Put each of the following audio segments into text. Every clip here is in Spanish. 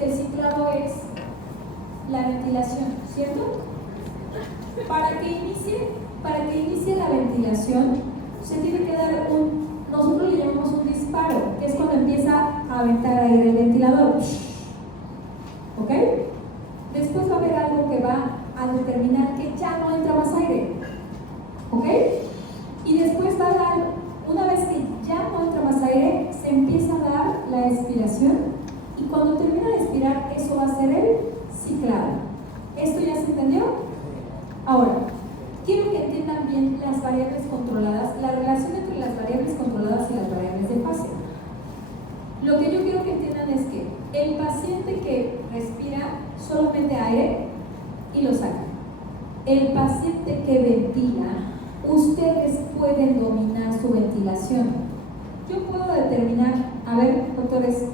que el ciclado es la ventilación, ¿cierto? Para que inicie la ventilación, se tiene que dar nosotros le llamamos un disparo, que es cuando empieza a aventar aire el ventilador. ¿Ok? Después va a haber algo que va a determinar que ya no entra más aire. ¿Ok? Y después va a dar, una vez que ya no entra más aire, se empieza a dar la expiración, y cuando termina de expirar, eso va a ser el ciclado. ¿Esto ya se entendió? Ahora, quiero que entiendan bien las variables controladas, la relación entre las variables controladas y las variables de fase. Lo que yo quiero que entiendan es que el paciente que respira solamente aire y lo saca. El paciente que ventila, ustedes pueden dominar su ventilación. Yo puedo determinar, a ver, doctores,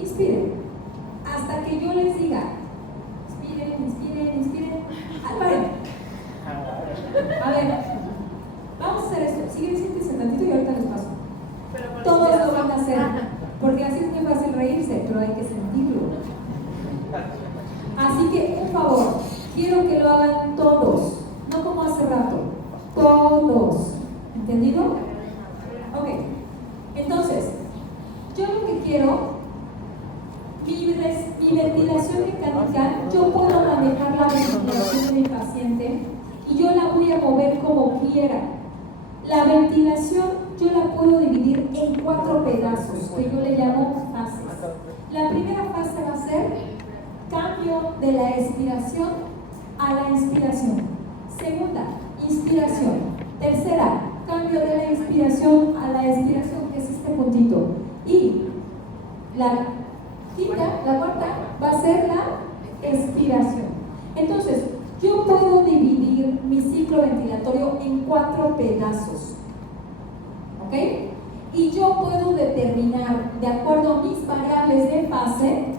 inspiren, hasta que yo les diga, inspiren, paren. A ver, vamos a hacer esto. Siéntense tantito y ahorita les paso. Todos lo van a hacer, porque así es muy fácil reírse, pero hay que sentirlo. Así que, un favor, quiero que lo hagan todos, no como hace rato, todos. ¿Entendido? Ok. Entonces, yo lo que quiero, mi ventilación mecánica, yo puedo manejar la ventilación de mi paciente y yo la voy a mover como quiera. La ventilación yo la puedo dividir en 4 pedazos, que yo le llamo fases. La primera fase va a ser cambio de la expiración a la inspiración. Segunda, inspiración. Tercera, cambio de la inspiración a la expiración, que es este puntito. Y la cuarta va a ser la expiración. Entonces, yo puedo dividir mi ciclo ventilatorio en 4 pedazos. ¿Ok? Y yo puedo determinar, de acuerdo a mis variables de fase,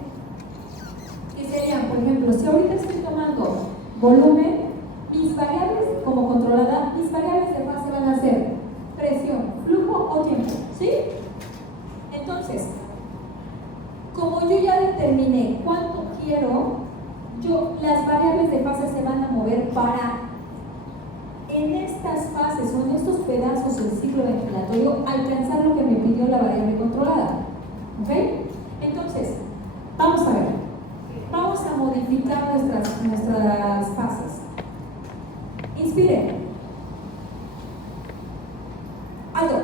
que serían, por ejemplo, si ahorita estoy tomando volumen, mis variables, como controlada, mis variables de fase van a ser presión, flujo o tiempo. ¿Sí? Entonces, como yo ya determiné cuánto quiero, las variables de fase se van a mover para, en estas fases o en estos pedazos del ciclo ventilatorio, alcanzar lo que me pidió la variable controlada. ¿Ok? Entonces, vamos a ver. Vamos a modificar nuestras fases. Inspiren. Alto.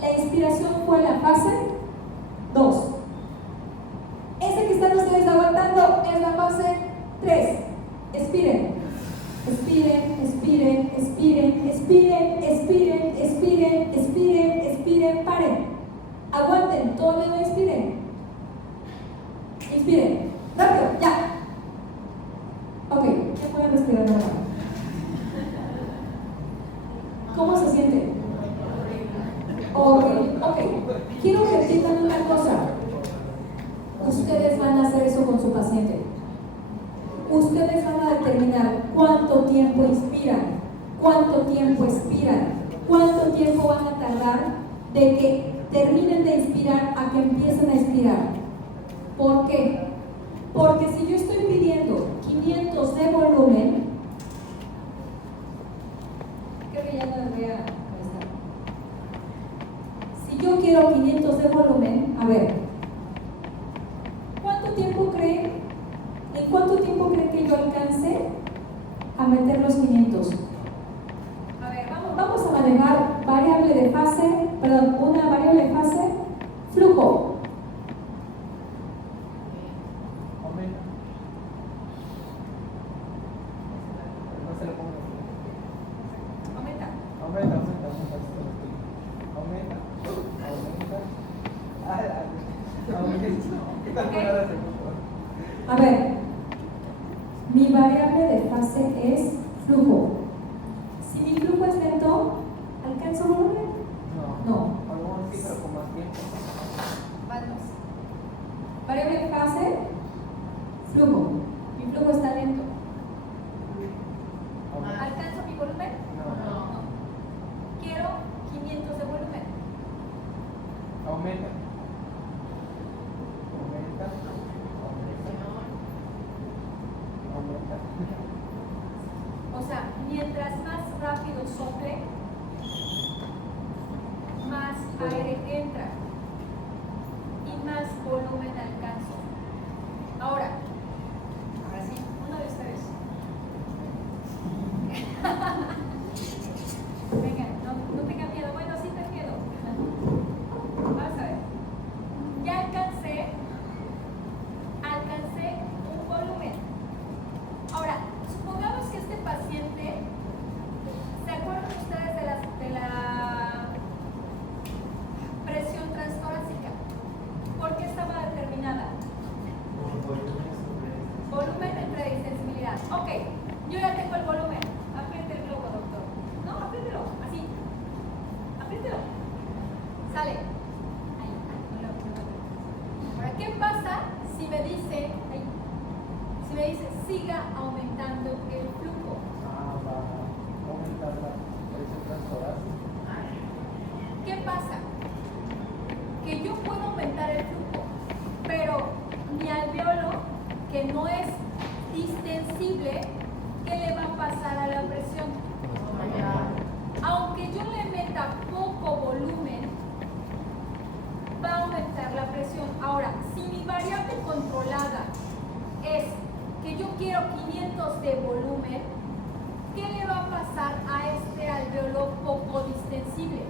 La inspiración fue la fase 2. Ese que están ustedes aguantando es la fase 3. Expiren. Expiren, paren. Aguanten, todavía no expiren. Inspiren. Rápido, ya. Ok, ya pueden respirar ahora. ¿Cómo se siente? Horrible. Ok, quiero que entiendan una cosa. Ustedes van a hacer eso con su paciente. Ustedes van a determinar cuánto tiempo inspiran, cuánto tiempo expiran, cuánto tiempo van a tardar de que terminen de inspirar a que empiecen a expirar. ¿Por qué? Porque si yo estoy pidiendo 500 de volumen, creo que ya no les voy a prestar. Si yo quiero 500 de volumen, a ver, ¿en cuánto tiempo creen que yo alcance a meter los 500? A ver, vamos a manejar variable de fase, una variable de fase, flujo. A ver, mi variable de fase es flujo. Si mi flujo es lento, ¿alcanzo volumen? No. Sí, pero con más tiempo. Vamos. Variable de fase, flujo. Mi flujo está lento. ¿Alcanzo mi volumen? No. Quiero 500 de volumen. Aumenta. aire entra y más volumen alcanzo. Ahora sí, uno de ustedes. Venga, no tengan miedo. Bueno, sí ten miedo. Vamos a ver. Ya alcancé un volumen. Ahora, supongamos que este paciente, ¿se acuerdan ustedes de la presión transtorácica? ¿Por qué estaba determinada? Volumen entre distensibilidad. Ok, yo ya tengo el volumen. Apriete el globo, doctor. No, apriételo, así. Apriételo. Sale. Ahí. Ahora, ¿qué pasa si me dice, siga aumentando el flujo? Va a aumentar la presión transtorácica. ¿Qué pasa? Que yo puedo aumentar el flujo, pero mi alveolo, que no es distensible, ¿qué le va a pasar a la presión? Aunque yo le meta poco volumen, va a aumentar la presión. Ahora, si mi variable controlada es que yo quiero 500 de volumen, ¿qué le va a pasar a este alveolo poco distensible?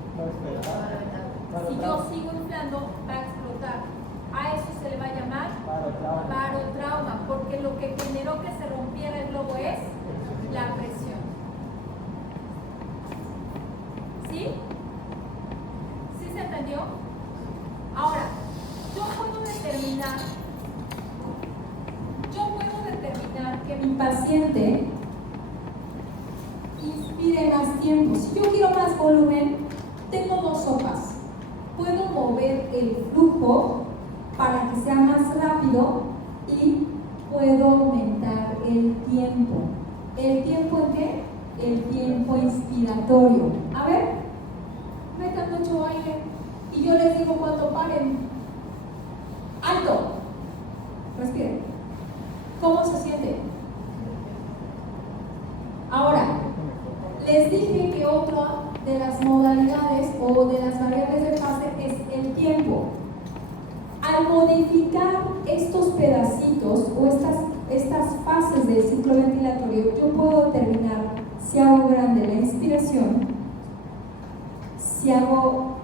Si yo sigo inflando, va a explotar. A eso se le va a llamar barotrauma, porque lo que generó que se rompiera el globo es la presión. ¿Sí? ¿Sí se entendió? Ahora, yo puedo determinar que mi paciente inspire más tiempo. Si yo quiero más volumen, tengo dos sopas. Puedo mover el flujo para que sea más rápido y puedo aumentar el tiempo. ¿El tiempo en qué? El tiempo inspiratorio. A ver, metan mucho aire y yo les digo cuando paren. ¡Alto! Respiren. ¿Cómo se siente? Ahora, les dije que otra de las modalidades o de las variables de fase es el tiempo. Al modificar estos pedacitos o estas fases del ciclo ventilatorio, yo puedo determinar si hago grande la inspiración, si hago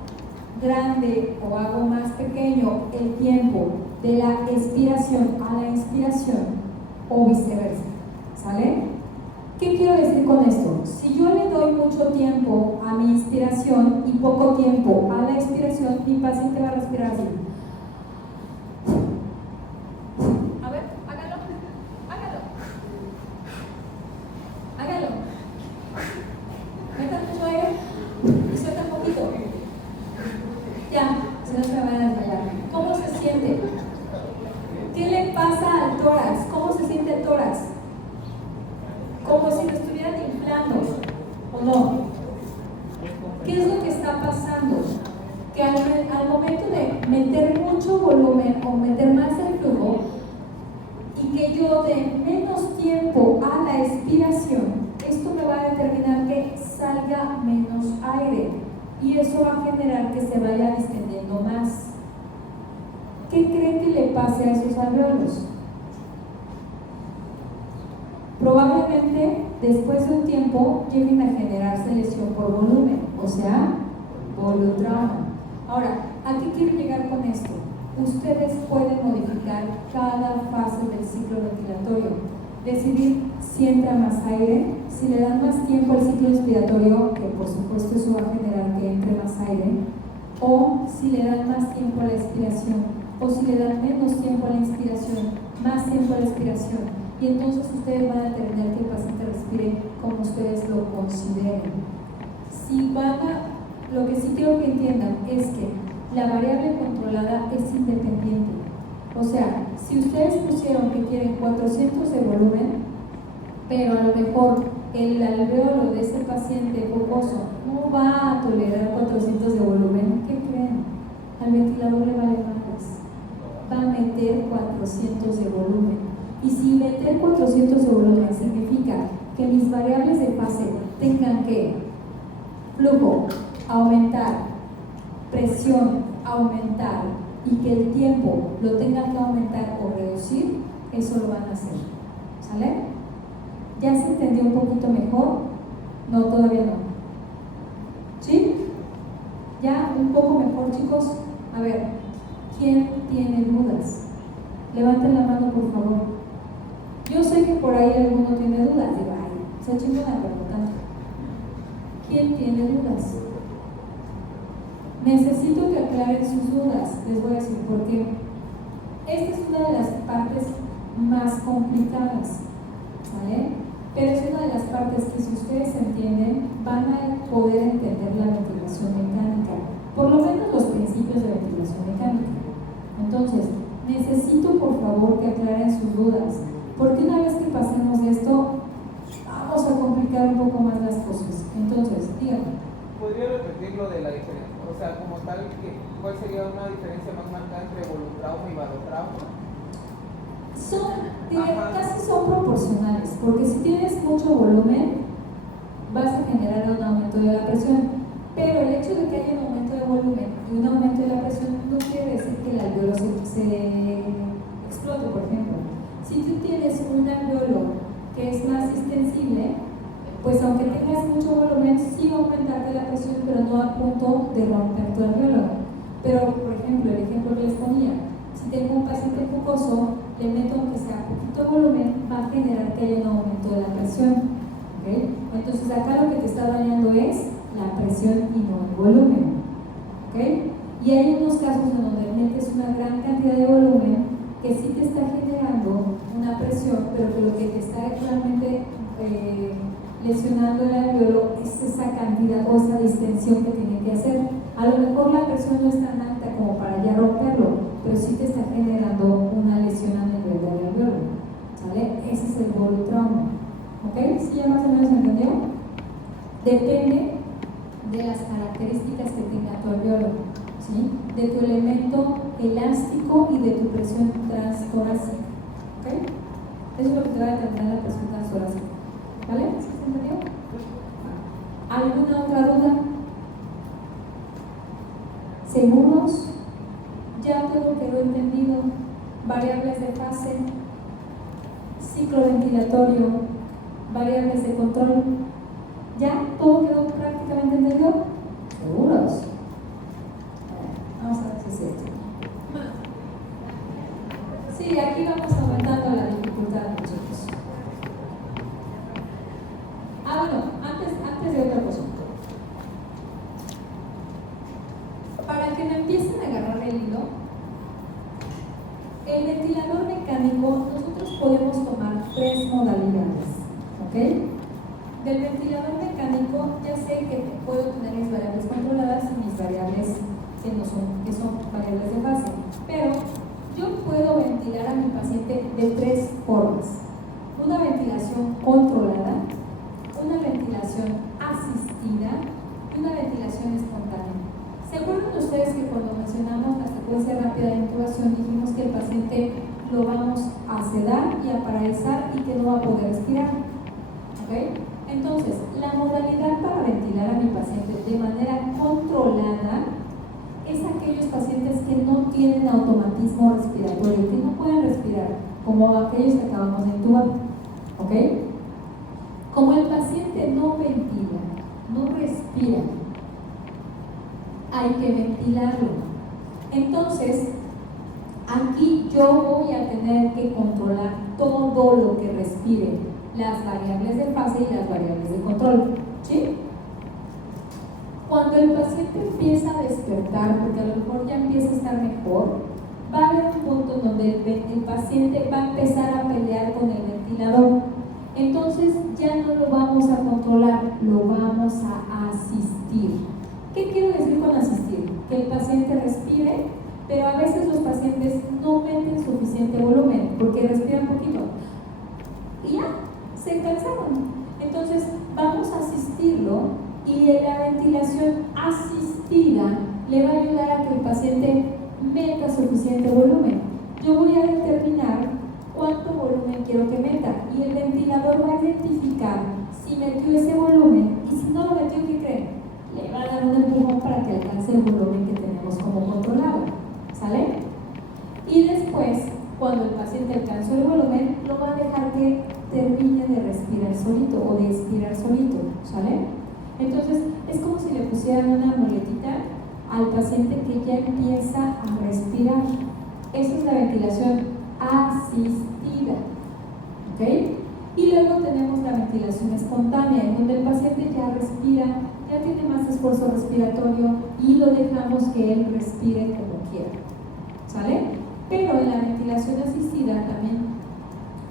grande o hago más pequeño el tiempo de la expiración a la inspiración o viceversa. ¿Sale? ¿Qué quiero decir con esto? Si yo le doy mucho tiempo a mi inspiración y poco tiempo a la expiración, mi paciente va a respirar así. A ver, hágalo. Metan mucho aire y suelta un poquito. Ya, si no se me van a desmayar. ¿Cómo se siente? ¿Qué le pasa al tórax? ¿Cómo se siente el tórax? Como si lo estuvieran inflando, ¿o no? ¿Qué es lo que está pasando? Que al momento de meter mucho volumen o meter más el flujo y que yo dé menos tiempo a la expiración, esto me va a determinar que salga menos aire y eso va a generar que se vaya distendiendo más. ¿Qué creen que le pase a esos alveolos? Probablemente después de un tiempo lleguen a generarse lesión por volumen, o sea, volutrauma. Ahora, ¿a qué quiero llegar con esto? Ustedes pueden modificar cada fase del ciclo ventilatorio, decidir si entra más aire, si le dan más tiempo al ciclo inspiratorio, que por supuesto eso va a generar que entre más aire, o si le dan más tiempo a la expiración, o si le dan menos tiempo a la inspiración, más tiempo a la expiración. Y entonces ustedes van a determinar que el paciente respire como ustedes lo consideren. Lo que sí quiero que entiendan es que la variable controlada es independiente. O sea, si ustedes pusieron que quieren 400 de volumen, pero a lo mejor el alveolo de ese paciente mucoso no va a tolerar 400 de volumen, ¿qué creen? Al ventilador le vale más. Va a meter 400 de volumen. Y si meter 400 de volumen significa que mis variables de fase tengan que flujo, aumentar, presión aumentar y que el tiempo lo tenga que aumentar o reducir, eso lo van a hacer. ¿Sale? ¿Ya se entendió un poquito mejor? No, todavía no. ¿Sí? ¿Ya un poco mejor, chicos? A ver, ¿quién tiene dudas? Levanten la mano, por favor. Yo sé que por ahí alguno tiene dudas. Digo, ay, se chingona, pero no tanto. ¿Quién tiene dudas? Necesito que aclaren sus dudas. Les voy a decir por qué. Esta es una de las partes más complicadas, ¿vale? Pero es una de las partes que, si ustedes entienden, van a poder entender la ventilación mecánica, por lo menos los principios de ventilación mecánica. Entonces, necesito por favor que aclaren sus dudas, porque una vez que pasemos de esto, vamos a complicar un poco más las cosas. Entonces, díganme. ¿Podría repetir lo de la diferencia? O sea, como tal, ¿cuál sería una diferencia más marcada entre volutrauma y barotrauma? Casi son proporcionales, porque si tienes mucho volumen, vas a generar un aumento de la presión. Pero el hecho de que haya un aumento de volumen y un aumento de la presión no quiere decir que el alveolo se explote, por ejemplo. Si tú tienes un alveolo que es más distensible, pues aunque tengas mucho volumen, sí va a aumentarte la presión, pero no a punto de romper tu alveolo. Pero, por ejemplo, el ejemplo que les ponía, si tengo un paciente mucoso, le meto aunque sea poquito volumen, va a generar que haya un aumento de la presión. ¿Okay? Entonces acá lo que te está dañando es la presión y no el volumen. ¿Okay? Y hay unos casos en donde metes una gran cantidad de volumen que sí te está generando una presión, pero que lo que te está realmente lesionando el alveolo es esa cantidad o esa distensión que tiene que hacer. A lo mejor la presión no es tan alta como para ya romperlo, pero sí te está generando una lesión a nivel del alveolo. ¿Sale? Ese es el volutrauma. ¿Ok? ¿Sí ya más o menos entendió? Depende de las características que tenga tu alveolo, ¿sí? De tu elemento elástico y de tu presión transtorácica. ¿Ok? Eso es lo que te va a determinar la presión transtorácica. ¿Vale? ¿Sí se entendió? ¿Alguna otra duda? ¿Seguros? Ya todo quedó entendido. Variables de fase, ciclo ventilatorio, variables de control. ¿Ya todo quedó prácticamente entendido? ¿Seguros? Vamos a ver si es cierto. Sí, aquí vamos aumentando la dificultad, chicos. Bueno, antes de otra cosa. Para que me empiecen a agarrar el hilo, el ventilador mecánico, nosotros podemos tomar 3 modalidades, ¿ok? Del ventilador mecánico ya sé que puedo tener mis variables controladas y mis variables que son variables de fase, pero yo puedo ventilar a mi paciente de 3 formas: una ventilación controlada, una ventilación asistida y una ventilación espontánea. ¿Se acuerdan ustedes que cuando mencionamos la secuencia rápida de intubación dijimos que el paciente lo vamos a sedar y a paralizar y que no va a poder respirar? ¿Ok? Entonces, la modalidad para ventilar a mi paciente de manera controlada es aquellos pacientes que no tienen automatismo respiratorio, que no pueden respirar, como aquellos que acabamos de intubar. ¿Ok? Como el paciente no ventila, no respira, hay que ventilarlo. Entonces, aquí yo voy a tener que controlar todo lo que respire, las variables de fase y las variables de control. ¿Sí? Cuando el paciente empieza a despertar, porque a lo mejor ya empieza a estar mejor, va a haber un punto donde el paciente va a empezar a pelear con el ventilador. Entonces ya no lo vamos a controlar, lo vamos a asistir. ¿Qué quiero decir con asistir? Que el paciente respire, pero a veces los pacientes no meten suficiente volumen porque respiran poquito y ya, se cansaron. Entonces vamos a asistirlo y la ventilación asistida le va a ayudar a que el paciente meta suficiente volumen. Yo voy a determinar cuánto volumen quiero que meta y el ventilador va a identificar si metió ese volumen y si no lo metió, ¿qué creen? Le va a dar un empujón para que alcance el volumen que tenemos tenemos como controlada, ¿sale? Y después, cuando el paciente alcanzó el volumen, lo va a dejar que termine de respirar solito o de expirar solito, ¿sale? Entonces, es como si le pusieran una muletita al paciente que ya empieza a respirar. Esa es la ventilación asistida, ¿ok? Y luego tenemos la ventilación espontánea, en donde el paciente ya respira, ya tiene más esfuerzo respiratorio y lo dejamos que él respire como quiera, ¿sale? Pero en la ventilación asistida también,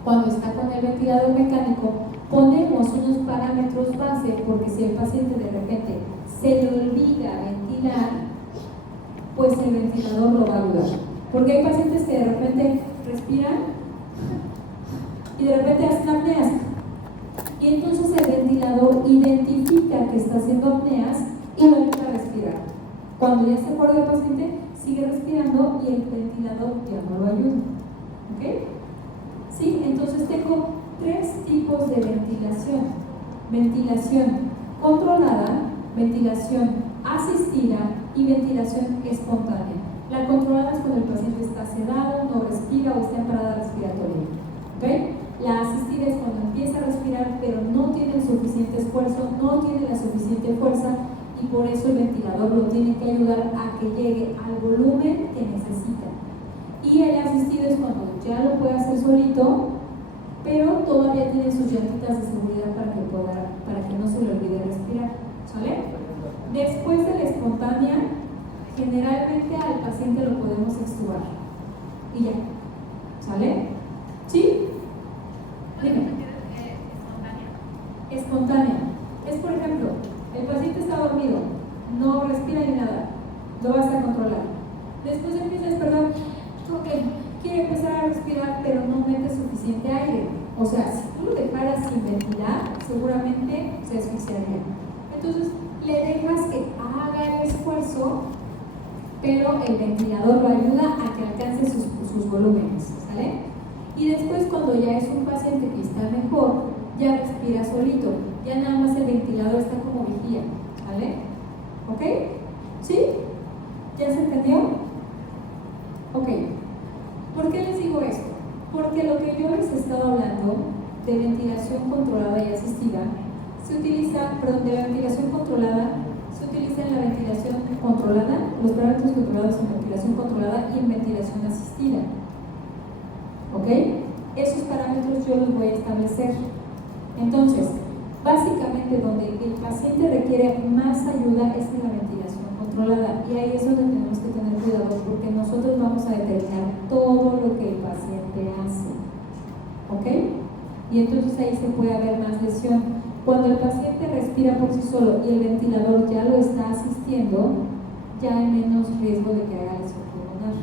cuando está con el ventilador mecánico, ponemos unos parámetros base, porque si el paciente de repente se le olvida ventilar, pues el ventilador lo va a ayudar. Porque hay pacientes que de repente respiran y de repente hacen apneas. Y entonces el ventilador identifica que está haciendo apneas y lo deja respirar. Cuando ya se acuerda el paciente, sigue respirando y el ventilador ya no lo ayuda. ¿Ok? ¿Sí? Entonces tengo 3 tipos de ventilación. Ventilación controlada, ventilación asistida y ventilación espontánea. La controlada es cuando el paciente está sedado, no respira o está en parada respiratoria. ¿Ok? La asistida es cuando empieza a respirar pero no tiene el suficiente esfuerzo, no tiene la suficiente fuerza y por eso el ventilador lo tiene que ayudar a que llegue al volumen que necesita. Y el asistido es cuando ya lo puede hacer solito, pero todavía tiene sus llantitas de seguridad para que no se le olvide respirar, ¿sale? Después de la espontánea, generalmente al paciente lo podemos extubar y ya, ¿sale? ¿Sí? Dime. Espontánea. Es, por ejemplo, el paciente está dormido, no respira ni nada, lo vas a controlar. Después empieza a despertar, quiere empezar a respirar, pero no mete suficiente aire. O sea, si tú lo dejaras sin ventilar, seguramente se asfixiaría. Entonces, le dejas que haga el esfuerzo, pero el ventilador lo ayuda a que alcance sus volúmenes, ¿sale? Y después, cuando ya es un paciente que está mejor, ya respira solito, ya nada más el ventilador está como vigía, ¿vale? ¿Ok? ¿Sí? ¿Ya se entendió? Ok. ¿Por qué les digo esto? Porque lo que yo les he estado hablando de ventilación controlada y asistida se utiliza, de la ventilación controlada, se utiliza en la ventilación controlada, los parámetros controlados en ventilación controlada y en ventilación asistida. ¿Ok? Esos parámetros yo los voy a establecer. Entonces, básicamente donde el paciente requiere más ayuda es en la ventilación controlada y ahí es donde tenemos que tener cuidado porque nosotros vamos a determinar todo lo que el paciente hace. ¿Ok? Y entonces ahí se puede haber más lesión. Cuando el paciente respira por sí solo y el ventilador ya lo está asistiendo, ya hay menos riesgo de que haga lesión pulmonar,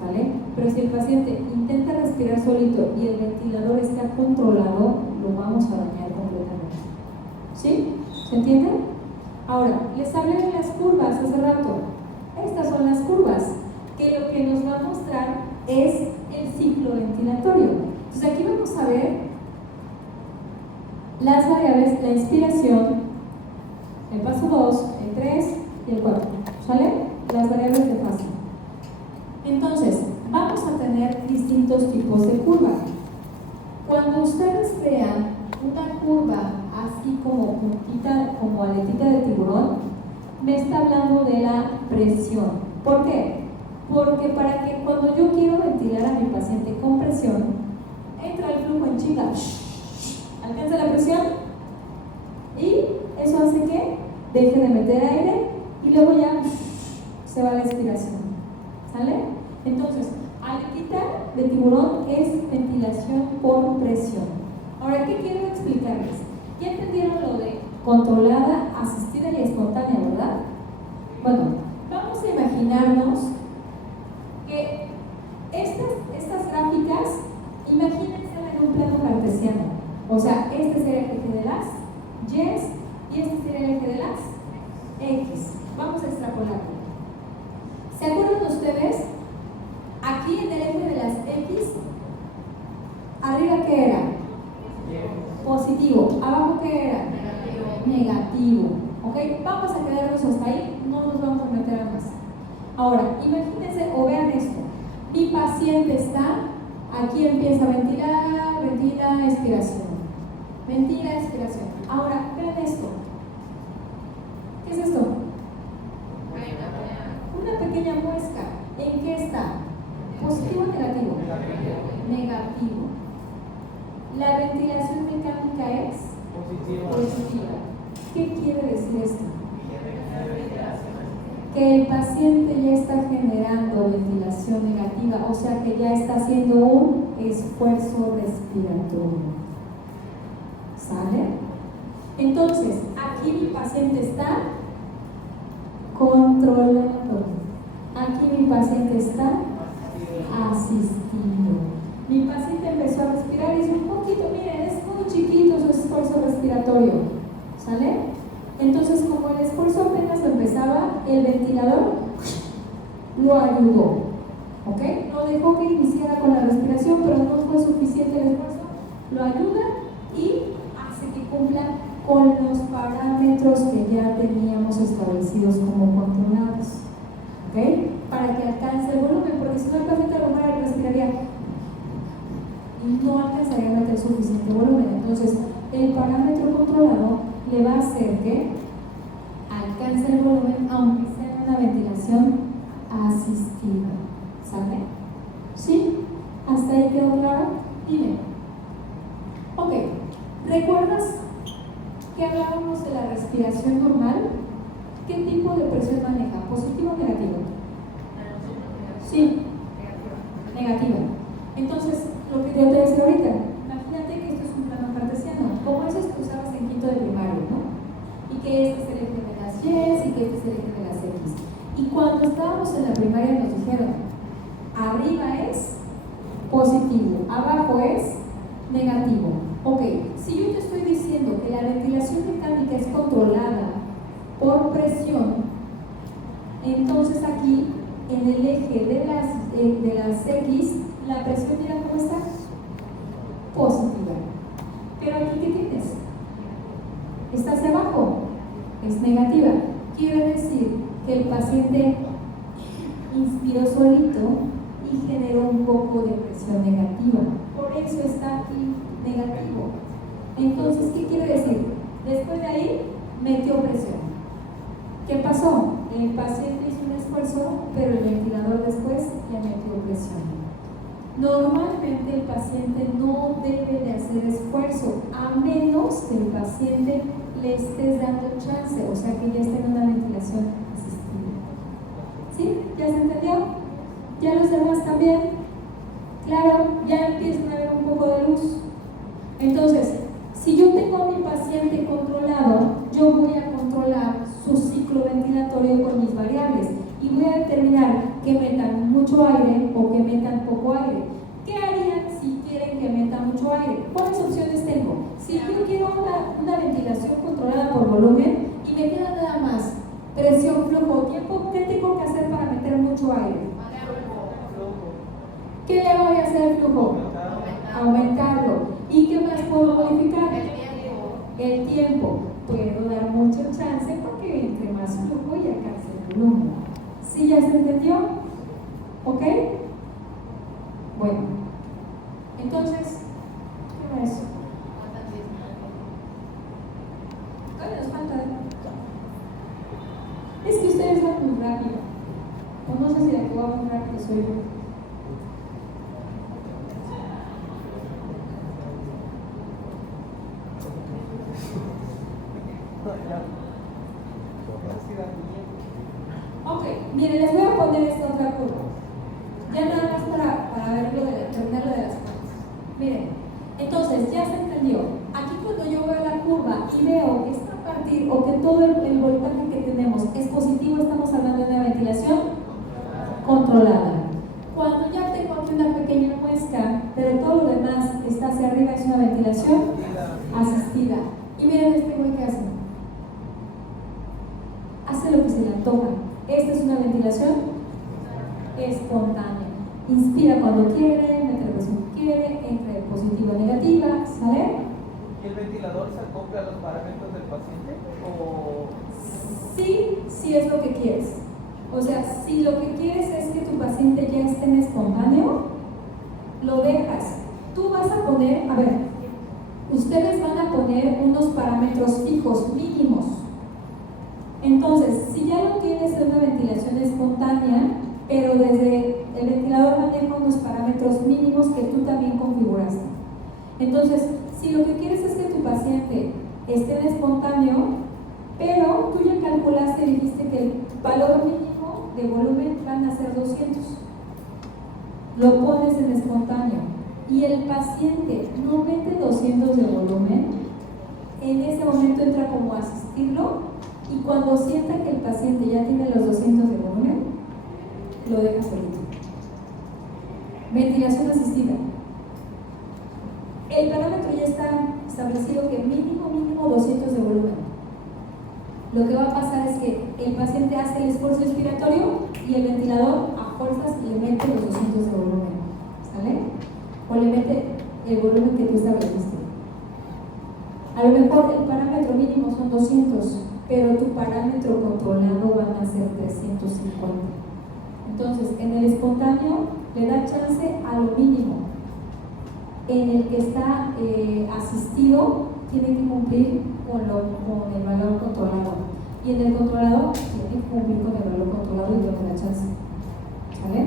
¿sale? Pero si el paciente intenta respirar solito y el ventilador está controlado, lo vamos a dañar completamente. ¿Sí? ¿Se entiende? Ahora, les hablé de las curvas hace rato. Estas son las curvas, que lo que nos va a mostrar es el ciclo ventilatorio. Entonces aquí vamos a ver las variables, la inspiración, el paso 2, el 3 y el 4, ¿sale? Las variables de fase. Entonces, vamos a tener distintos tipos de curva. Cuando ustedes vean una curva así como puntita, como aletita de tiburón, me está hablando de la presión. ¿Por qué? Porque para que cuando yo quiero ventilar a mi paciente con presión, entra el flujo en chinga, alcanza la presión y eso hace que deje de meter aire y luego ya se va la expiración, ¿sale? Entonces, aletita de tiburón es ventilación por presión. Ahora, ¿qué quiero explicarles? Ya entendieron lo de controlada, asistida y espontánea, ¿verdad? Bueno, vamos a imaginarnos que estas gráficas, imagínense en un plano cartesiano. O sea, este sería el eje de las Y y este sería el eje de las X. Vamos a extrapolarlo. ¿Se acuerdan ustedes? Aquí en el eje de las X, arriba ¿qué era? Positivo. ¿Abajo qué era? Negativo. ¿Ok? Vamos a quedarnos hasta ahí, no nos vamos a meter a más. Ahora, imagínense o vean esto. Mi paciente está, aquí empieza a ventilar, ventila, expiración. Ventila, expiración. Ahora, vean esto. ¿Qué es esto? Una pequeña muesca. ¿En qué está? ¿Positivo o negativo? Negativo. La ventilación mecánica es positiva. ¿Qué quiere decir esto? Que el paciente ya está generando ventilación negativa, o sea que ya está haciendo un esfuerzo respiratorio. ¿Sale? Entonces, aquí mi paciente está controlando. Aquí mi paciente está asistido. Mi paciente empezó a respirar y es un poquito, miren, es muy chiquito su esfuerzo respiratorio. ¿Sale? Entonces, como el esfuerzo apenas empezaba, el ventilador lo ayudó. ¿Ok? No dejó que iniciara con la respiración, pero no fue suficiente el esfuerzo. Lo ayuda y hace que cumpla con los parámetros que ya teníamos establecidos como controlados. ¿Ok? Para que alcance el volumen, porque si no el paciente lo muere, respiraría y no alcanzaría a meter suficiente volumen. Entonces, el parámetro controlado le va a hacer que alcance el volumen, aunque sea en una ventilación asistida. ¿Sale? ¿Sí? ¿Hasta ahí quedó claro? Dime. Ok, ¿recuerdas que hablábamos de la respiración normal? ¿Qué tipo de presión maneja? ¿Positivo o negativo? Sí, negativa. Entonces, lo que yo te decía ahorita, imagínate que esto es un plano cartesiano, como esos que usabas en quinto de primario, ¿no? Y que este es el eje de las Y y que este es el eje de las X. Y cuando estábamos en la primaria nos dijeron, arriba es positivo, abajo es negativo. Ok, si yo te estoy diciendo que la ventilación mecánica es controlada por presión, entonces aquí en el eje de las X, la presión, mira cómo está, positiva. Pero aquí, ¿qué tienes? Está hacia abajo, es negativa. Quiere decir que el paciente inspiró solito y generó un poco de presión negativa. Por eso está aquí negativo. Entonces, ¿qué quiere decir? Después de ahí, metió presión. ¿Qué pasó? El paciente hizo un esfuerzo, pero el ventilador después le metió presión. Normalmente el paciente no debe de hacer esfuerzo, a menos que el paciente le estés dando chance, o sea que ya esté en una ventilación asistida. ¿Sí? ¿Ya se entendió? ¿Ya los demás también? Claro, ya empiezan a ver un poco de luz. Entonces, si yo tengo a mi paciente controlado, yo voy a controlar su ciclo ventilatorio con mis variables y voy a determinar que metan mucho aire o que metan poco aire. ¿Qué harían si quieren que meta mucho aire? ¿Cuáles opciones tengo? Si yo quiero una ventilación controlada por volumen y me queda nada más presión, flujo, tiempo, ¿qué tengo que hacer para meter mucho aire? ¿Qué le voy a hacer al flujo? Aumentarlo. ¿Y qué más puedo modificar? El tiempo. Puedo dar mucho chance porque entre más flujo y alcance el volumen. ¿Sí ya se entendió? ¿Ok? Bueno. Entonces, ¿qué es eso? ¿Qué nos falta? Es que ustedes van muy rápido. O no sé si la que va muy rápido soy yo. Ok, miren, les voy a poner esta otra curva. Ya nada más para ver terminar lo de las curvas. Miren, entonces ya se entendió. Aquí cuando yo veo la curva y veo que está a partir o que todo el voltaje que tenemos es positivo, estamos hablando de una ventilación controlada. Cuando ya tengo aquí una pequeña muesca, pero todo lo demás está hacia arriba, es una ventilación asistida. Y miren este güey que hace. Hace lo que se le antoja. Esta es una ventilación espontánea. Inspira cuando quiere, mete la presión que quiere, entra de positiva a negativa, ¿sale? ¿Y el ventilador se acopla a los parámetros del paciente? ¿O Sí, sí es lo que quieres. O sea, si lo que quieres es que tu paciente ya esté en espontáneo, lo dejas. Tú vas a poner, a ver, ustedes van a poner unos parámetros fijos, mínimos. Entonces, si ya lo tienes en una ventilación espontánea, pero desde el ventilador maneja unos parámetros mínimos que tú también configuraste. Entonces, si lo que quieres es que tu paciente esté en espontáneo, pero tú ya calculaste y dijiste que el valor mínimo de volumen van a ser 200, lo pones en espontáneo y el paciente no mete 200 de volumen, en ese momento entra como a asistirlo. Y cuando sienta que el paciente ya tiene los 200 de volumen, lo deja solito. Ventilación asistida. El parámetro ya está establecido que mínimo 200 de volumen. Lo que va a pasar es que el paciente hace el esfuerzo expiratorio y el ventilador a fuerzas le mete los 200 de volumen. ¿Sale? O le mete el volumen que tú estableciste. A lo mejor el parámetro mínimo son 200, pero tu parámetro controlado van a ser 350. Entonces, en el espontáneo le da chance a lo mínimo. En el que está asistido, tiene que cumplir con el valor controlado. Y en el controlado, tiene que cumplir con el valor controlado y con la chance. ¿Sale?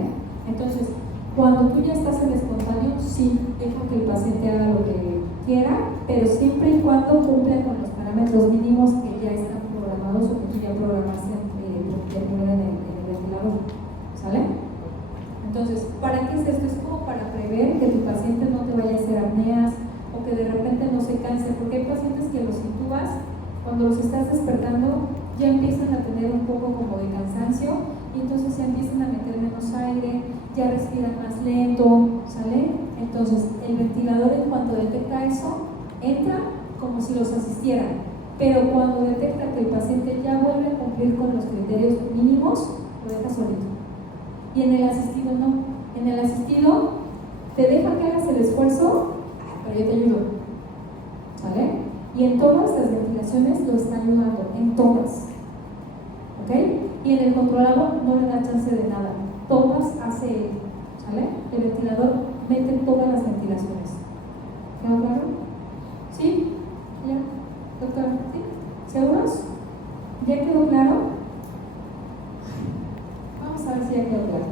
Entonces, cuando tú ya estás en espontáneo, sí, deja que el paciente haga lo que quiera, pero siempre y cuando cumpla con los parámetros mínimos que ya están programados o que tú ya programaste en el ventilador. ¿Sale? Entonces, ¿para qué es esto? Es como para prever que tu paciente no te vaya a hacer apneas o que de repente no se canse, porque hay pacientes que los intubas, cuando los estás despertando, ya empiezan a tener un poco como de cansancio y entonces ya empiezan a meter menos aire, ya respiran más lento, ¿sale? Entonces, el ventilador en cuanto detecta eso, entra como si los asistiera, pero cuando detecta que el paciente ya vuelve a cumplir con los criterios mínimos, lo deja solito. Y en el asistido no. En el asistido te deja que hagas el esfuerzo, pero yo te ayudo. ¿Sale? Y en todas las ventilaciones lo están ayudando, en todas. ¿Ok? Y en el controlado no le da chance de nada. Todas hace, ¿sale? El ventilador mete todas las ventilaciones. ¿Quedó claro? ¿Sí? ¿Ya? ¿Doctora? ¿Sí? ¿Seguros? ¿Ya quedó claro? Vamos a ver si ya quedó claro.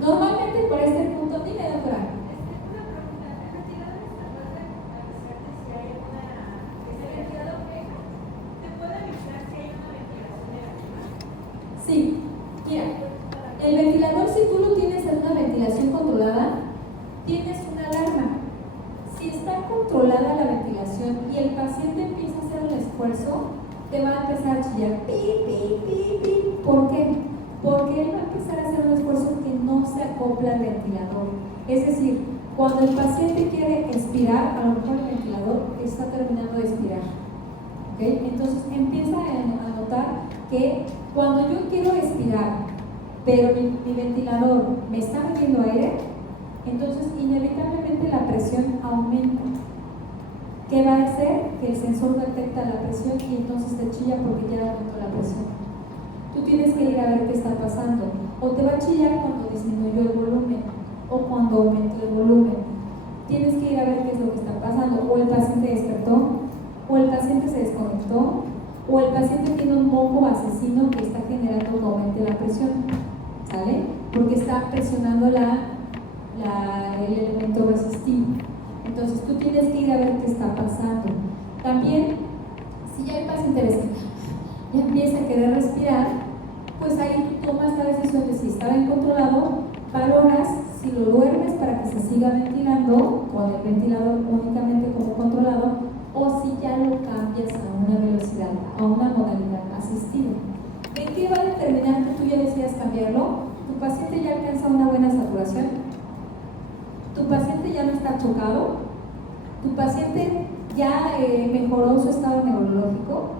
Normalmente por este punto, dime, doctora. Una pregunta, ¿el ventilador está puede avisarte si hay una... ¿El ventilador queja? ¿Te puede avisar si hay una ventilación negativa? Sí, mira, el ventilador, si tú lo tienes en una ventilación controlada, tienes una alarma. Si está controlada la ventilación y el paciente empieza a hacer un esfuerzo, te va a empezar a chillar, pi, pi, pi, pi. ¿Por qué? Porque él va a empezar a hacer un esfuerzo que no se acopla al ventilador. Es decir, cuando el paciente quiere expirar, a lo mejor el ventilador está terminando de expirar. ¿Okay? Entonces empieza a notar que cuando yo quiero expirar, pero mi ventilador me está metiendo aire, entonces inevitablemente la presión aumenta. ¿Qué va a hacer? Que el sensor detecta la presión y entonces te chilla porque ya aumentó la presión. Tú tienes que ir a ver qué está pasando. O te va a chillar cuando disminuyó el volumen o cuando aumentó el volumen. Tienes que ir a ver qué es lo que está pasando. O el paciente despertó, o el paciente se desconectó, o el paciente tiene un moco asesino que está generando que aumente la presión. ¿Sale? Porque está presionando el elemento resistivo. Entonces tú tienes que ir a ver qué está pasando. También, si ya el paciente ya empieza a querer respirar, pues ahí tú tomas la decisión de si está bien controlado, valoras si lo duermes para que se siga ventilando con el ventilador únicamente como controlado, o si ya lo cambias a una velocidad, a una modalidad asistida. ¿En qué va a determinar que tú ya decidas cambiarlo? ¿Tu paciente ya alcanza una buena saturación? ¿Tu paciente ya no está chocado? ¿Tu paciente ya mejoró su estado neurológico?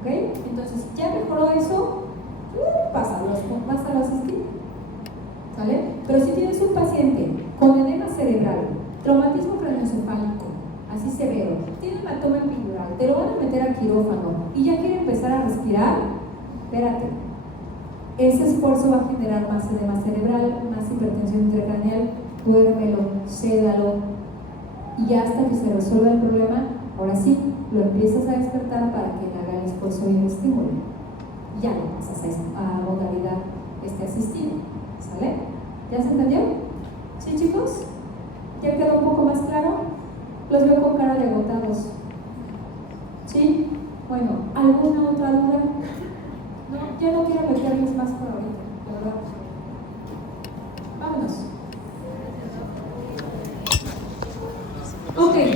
¿Ok? Entonces, ya mejoró eso, pásalo a asistir. ¿Sale? Pero si tienes un paciente con edema cerebral, traumatismo craneoencefálico, así severo, tiene hematoma epidural, te lo van a meter a quirófano y ya quiere empezar a respirar, espérate. ese esfuerzo va a generar más edema cerebral, más hipertensión intracraneal. Duérmelo, cédalo, y ya hasta que se resuelva el problema, ahora sí, lo empiezas a despertar para que haga el esfuerzo y el estímulo. Ya lo pasas a modalidad asistida, ¿sale? ¿Ya se entendió? ¿Sí, chicos? ¿Ya quedó un poco más claro? Los veo con cara de agotados. ¿Sí? Bueno, ¿alguna otra duda? No, ya no quiero meterles más por ahorita, de verdad. Vámonos. Ok.